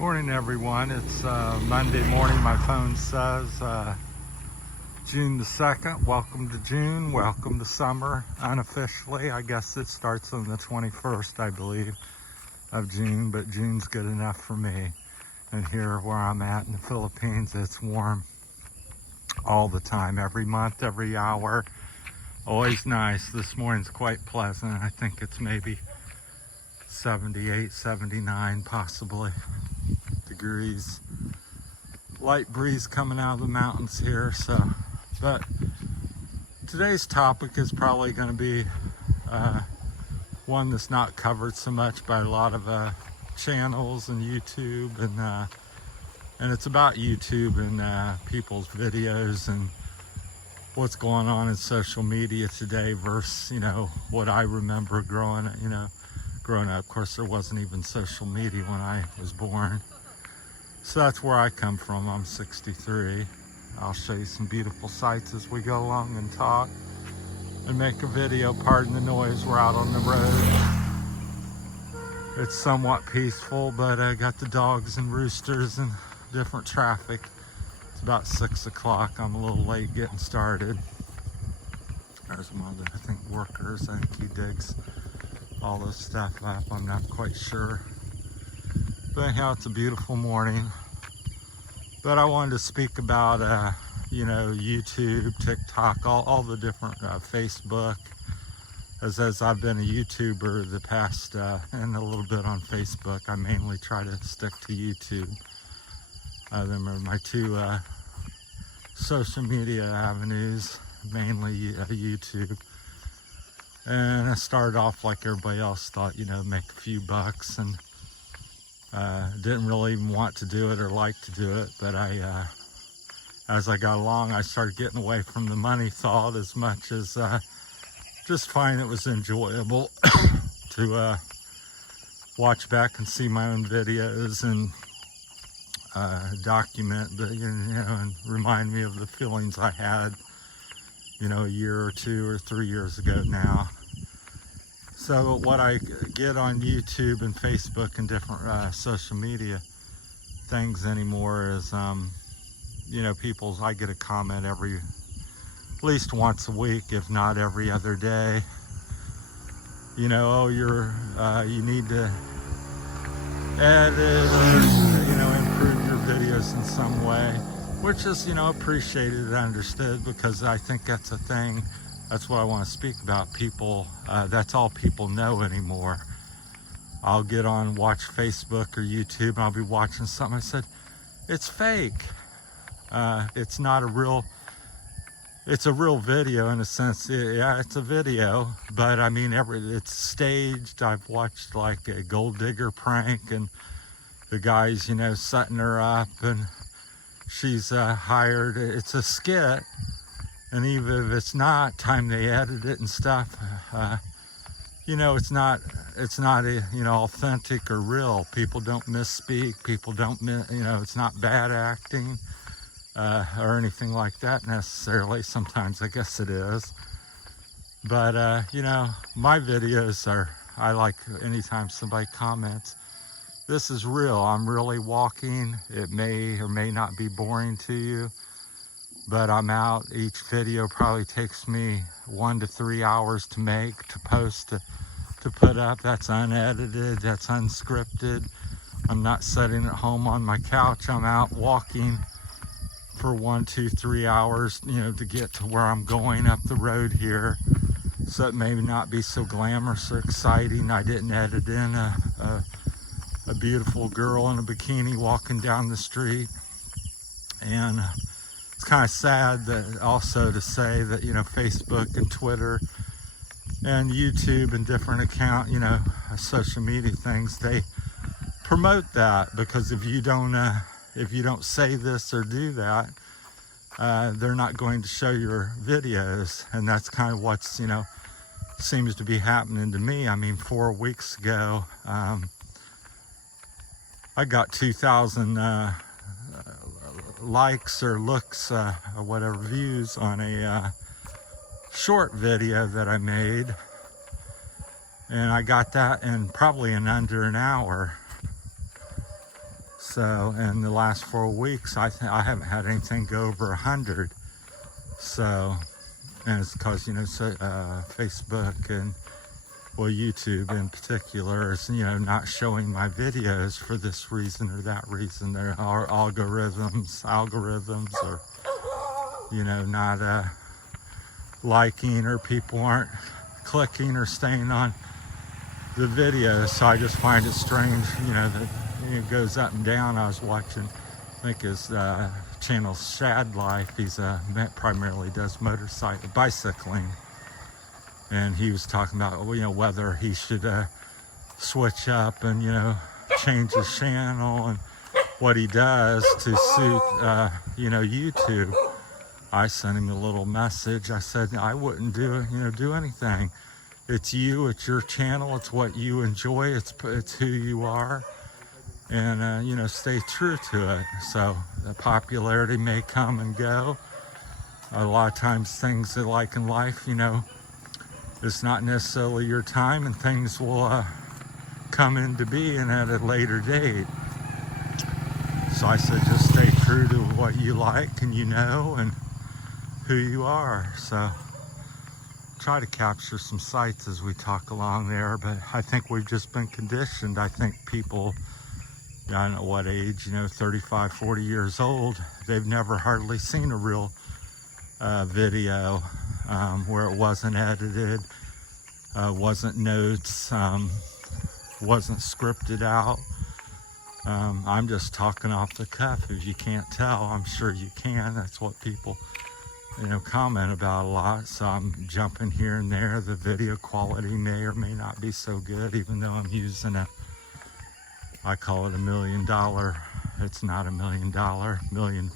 Morning everyone. It's Monday morning. My phone says June the 2nd. Welcome to June. Welcome to summer. Unofficially, I guess it starts on the 21st, I believe, of June, but June's good enough for me. And here where I'm at in the Philippines, it's warm all the time, every month, every hour. Always nice. This morning's quite pleasant. I think it's maybe 78, 79 possibly degrees. Light breeze coming out of the mountains here. But today's topic is probably going to be one that's not covered so much by a lot of channels and YouTube, and it's about YouTube and people's videos and what's going on in social media today versus what I remember growing up. Of course, there wasn't even social media when I was born. So that's where I come from. I'm 63. I'll show you some beautiful sights as we go along and talk and make a video. Pardon the noise, we're out on the road. It's somewhat peaceful, but I got the dogs and roosters and different traffic. It's about 6 o'clock. I'm a little late getting started. There's one of the, I think, workers. I think he digs all this stuff up. I'm not quite sure. But anyhow, it's a beautiful morning. But I wanted to speak about, YouTube, TikTok, all the different, Facebook. As I've been a YouTuber the past, and a little bit on Facebook, I mainly try to stick to YouTube. Them are my two social media avenues, mainly YouTube. And I started off like everybody else, thought, make a few bucks, and didn't really even want to do it or like to do it. But as I got along, I started getting away from the money thought as much as just find it was enjoyable to watch back and see my own videos and document and remind me of the feelings I had a year or 2 or 3 years ago now. So what I get on YouTube and Facebook and different social media things anymore is, I get a comment at least once a week, if not every other day. Oh, you need to edit or, improve your videos in some way. Which is, appreciated and understood, because I think that's a thing. That's what I want to speak about. People, that's all people know anymore. I'll get on, watch Facebook or YouTube, and I'll be watching something. I said, it's fake. It's not a real, it's a real video in a sense. Yeah, it's a video, but I mean, it's staged. I've watched like a gold digger prank, and the guys, setting her up, and she's hired. It's a skit, and even if it's not, time they edit it and stuff, it's not authentic or real. People don't misspeak. People don't it's not bad acting or anything like that necessarily. Sometimes I guess it is, but my videos I like anytime somebody comments, this is real. I'm really walking. It may or may not be boring to you, but I'm out. Each video probably takes me 1 to 3 hours to make, to post, to put up. That's unedited, that's unscripted. I'm not sitting at home on my couch. I'm out walking for 1, 2, 3 hours, to get to where I'm going up the road here. So it may not be so glamorous or exciting. I didn't edit in a beautiful girl in a bikini walking down the street. And it's kind of sad that also to say that, Facebook and Twitter and YouTube and different account, social media things, they promote that, because if you don't say this or do that, they're not going to show your videos. And that's kind of what's, seems to be happening to me. I mean, 4 weeks ago, I got 2,000 likes or looks, or whatever, views on a short video that I made. And I got that in probably in under an hour. So in the last 4 weeks, I haven't had anything go over 100. So, and it's because, you know, so, Facebook and, well, YouTube in particular is, you know, not showing my videos for this reason or that reason. There are algorithms, or, you know, not liking, or people aren't clicking or staying on the video. So I just find it strange, you know, that it goes up and down. I was watching, I think his channel Shad Life. He's primarily does bicycling, and he was talking about, you know, whether he should switch up and, you know, change his channel and what he does to suit you know, YouTube. I sent him a little message. I said I wouldn't do anything. It's you, it's your channel, it's what you enjoy, it's who you are, and you know, stay true to it. So the popularity may come and go. A lot of times things that, like in life, you know, it's not necessarily your time, and things will come into being at a later date. So I said, just stay true to what you like and, you know, and who you are. So try to capture some sights as we talk along there, but I think we've just been conditioned. I think people, I don't know what age, you know, 35, 40 years old, they've never hardly seen a real video where it wasn't edited, wasn't notes, wasn't scripted out. I'm just talking off the cuff. If you can't tell, I'm sure you can. That's what people, you know, comment about a lot. So I'm jumping here and there. The video quality may or may not be so good, even though I'm using I call it $1 million. It's not $1 million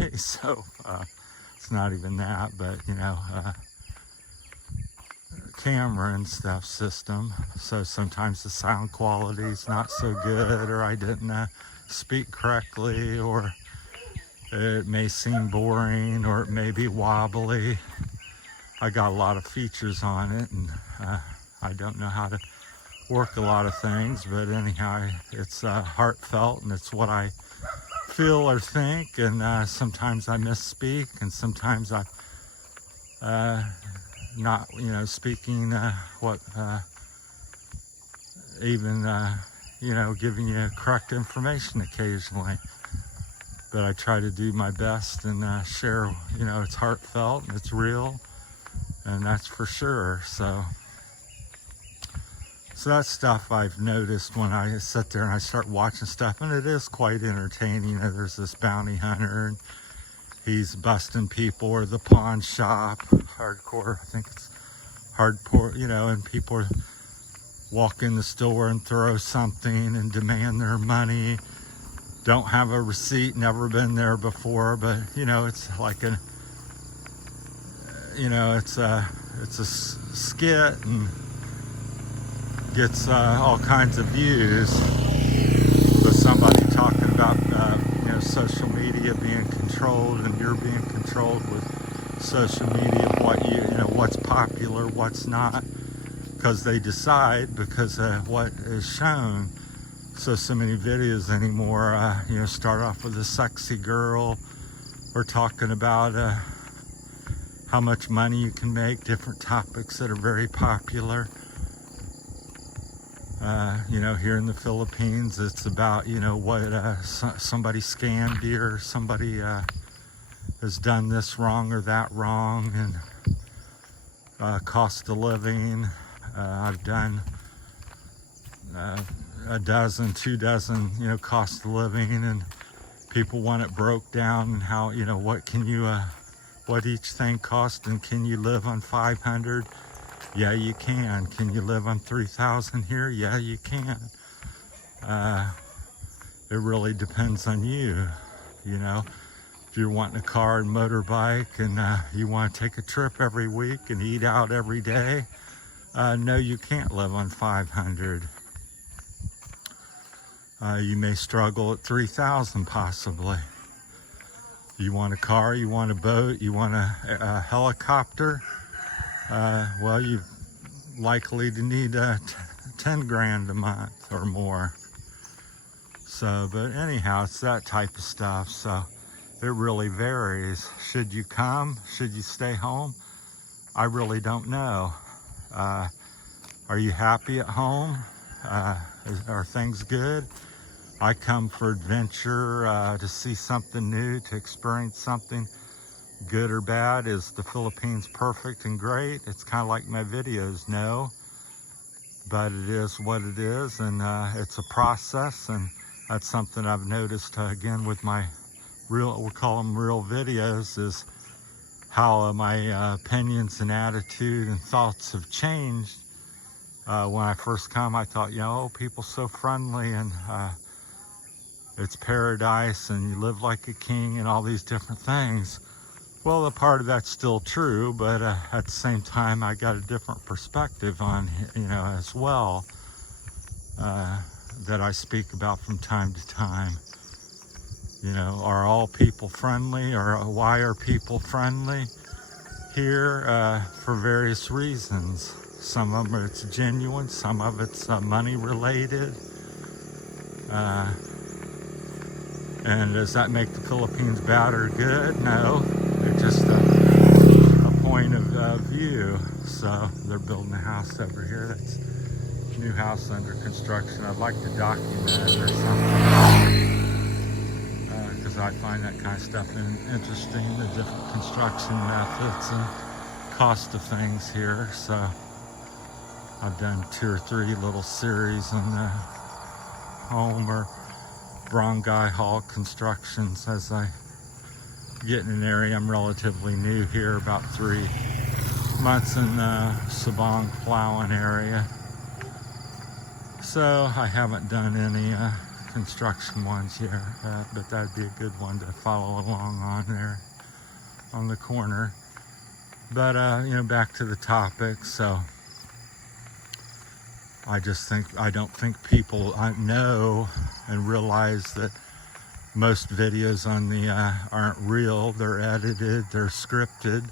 peso. It's not even that, but, you know, camera and stuff system. So sometimes the sound quality is not so good, or I didn't speak correctly, or it may seem boring, or it may be wobbly. I got a lot of features on it, and I don't know how to work a lot of things, but anyhow, it's heartfelt, and it's what I feel or think, and sometimes I misspeak, and sometimes I not, you know, speaking what even you know, giving you correct information occasionally. But I try to do my best and share, you know, it's heartfelt and it's real, and that's for sure. So that's stuff I've noticed when I sit there and I start watching stuff, and it is quite entertaining. You know, there's this bounty hunter, and he's busting people, or the pawn shop, hardcore, I think it's hardcore, you know, and people walk in the store and throw something and demand their money. Don't have a receipt, never been there before, but, you know, it's like you know, it's a skit, and gets all kinds of views. But somebody talking about you know, social media being controlled, and you're being controlled with social media, what you know, what's popular, what's not, because they decide because of what is shown. So many videos anymore, you know, start off with a sexy girl, or talking about how much money you can make, different topics that are very popular. You know, here in the Philippines, it's about, you know, what somebody scammed you, or somebody has done this wrong or that wrong, and cost of living. I've done a dozen, 2 dozen, you know, cost of living, and people want it broke down, and how, you know, what can you, what each thing cost, and can you live on 500? Yeah, you can. Can you live on 3,000 here? Yeah, you can. It really depends on you, you know. If you're wanting a car and motorbike, and you want to take a trip every week and eat out every day, no, you can't live on 500. You may struggle at 3,000 possibly. You want a car, you want a boat, you want a helicopter, well, you're likely to need 10 grand a month or more. So, but anyhow, it's that type of stuff. So it really varies. Should you come? Should you stay home? I really don't know. Are you happy at home? Are things good? I come for adventure, to see something new, to experience something good or bad. Is the Philippines perfect and great? It's kind of like my videos, no. But it is what it is, and it's a process, and that's something I've noticed, again, with my real, we'll call them real videos, is how my opinions and attitude and thoughts have changed. When I first come, I thought, you know, people so friendly, and it's paradise, and you live like a king, and all these different things. Well, a part of that's still true, but at the same time, I got a different perspective on, you know, as well, that I speak about from time to time. You know, are all people friendly, or why are people friendly here? For various reasons. Some of them it's genuine, some of it's money related. And does that make the Philippines bad or good? No, it's just a point of view. So they're building a house over here. That's a new house under construction. I'd like to document it or something, because I find that kind of stuff interesting, the different construction methods and cost of things here. So I've done 2 or 3 little series on the home or barangay hall constructions as I get in an area. I'm relatively new here, about 3 months in the Sabang, Palawan area. So I haven't done any construction ones here, but that'd be a good one to follow along on there on the corner. But you know, back to the topic. So I don't think people know and realize that most videos on the aren't real. They're edited, they're scripted,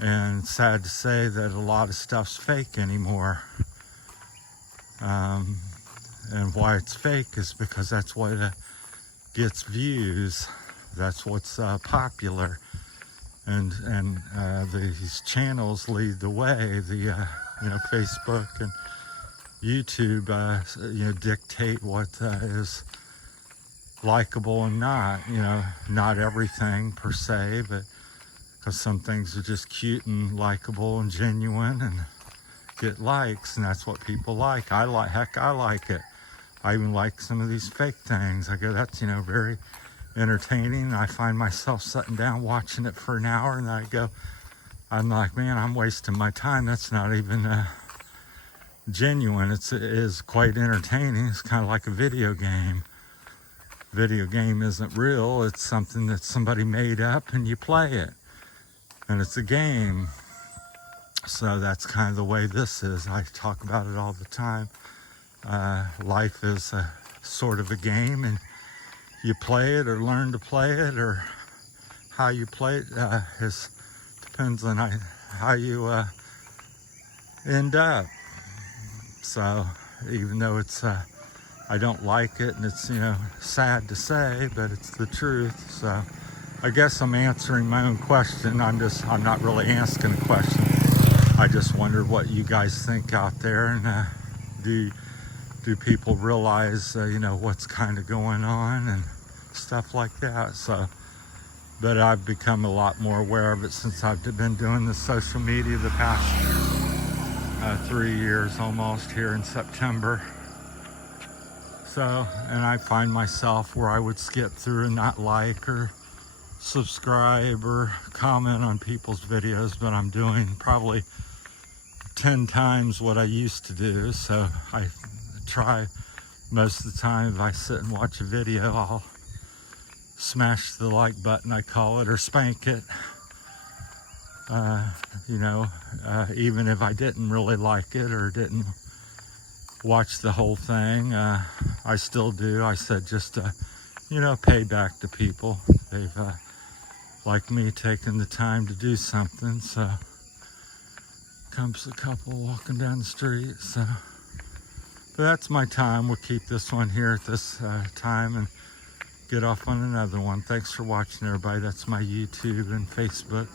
and it's sad to say that a lot of stuff's fake anymore. And why it's fake is because that's what gets views. That's what's popular, and these channels lead the way. The you know, Facebook and YouTube, you know, dictate what is likable and not. You know, not everything per se, but because some things are just cute and likable and genuine and get likes, and that's what people like. I like it. I even like some of these fake things. I go, that's, you know, very entertaining. I find myself sitting down watching it for an hour, and I'm like, man, I'm wasting my time. That's not even genuine. It is quite entertaining. It's kind of like a video game. Video game isn't real. It's something that somebody made up and you play it, and it's a game. So that's kind of the way this is. I talk about it all the time. Life is a sort of a game, and you play it or learn to play it, or how you play it depends on how you end up. So even though it's I don't like it, and it's, you know, sad to say, but it's the truth. So I guess I'm answering my own question. I'm not really asking a question. I just wonder what you guys think out there, and do people realize you know, what's kind of going on and stuff like that. So, but I've become a lot more aware of it since I've been doing the social media the past 3 years almost, here in September. So, and I find myself where I would skip through and not like or subscribe or comment on people's videos, but I'm doing probably 10 times what I used to do. So I try most of the time, if I sit and watch a video, I'll smash the like button, I call it, or spank it. You know, even if I didn't really like it or didn't watch the whole thing, I still do. I said, just you know, pay back to people. They've like me, taken the time to do something. So comes a couple walking down the street. So, But that's my time. We'll keep this one here at this time and get off on another one. Thanks for watching, everybody. That's my YouTube and Facebook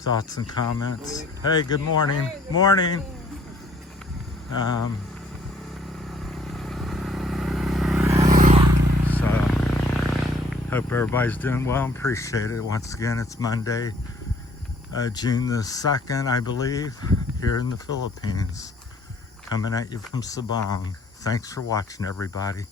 thoughts and comments. Hey, good morning. Hey, good morning. So, hope everybody's doing well and appreciate it. Once again, it's Monday, June the 2nd, I believe, here in the Philippines. Coming at you from Sabang. Thanks for watching, everybody.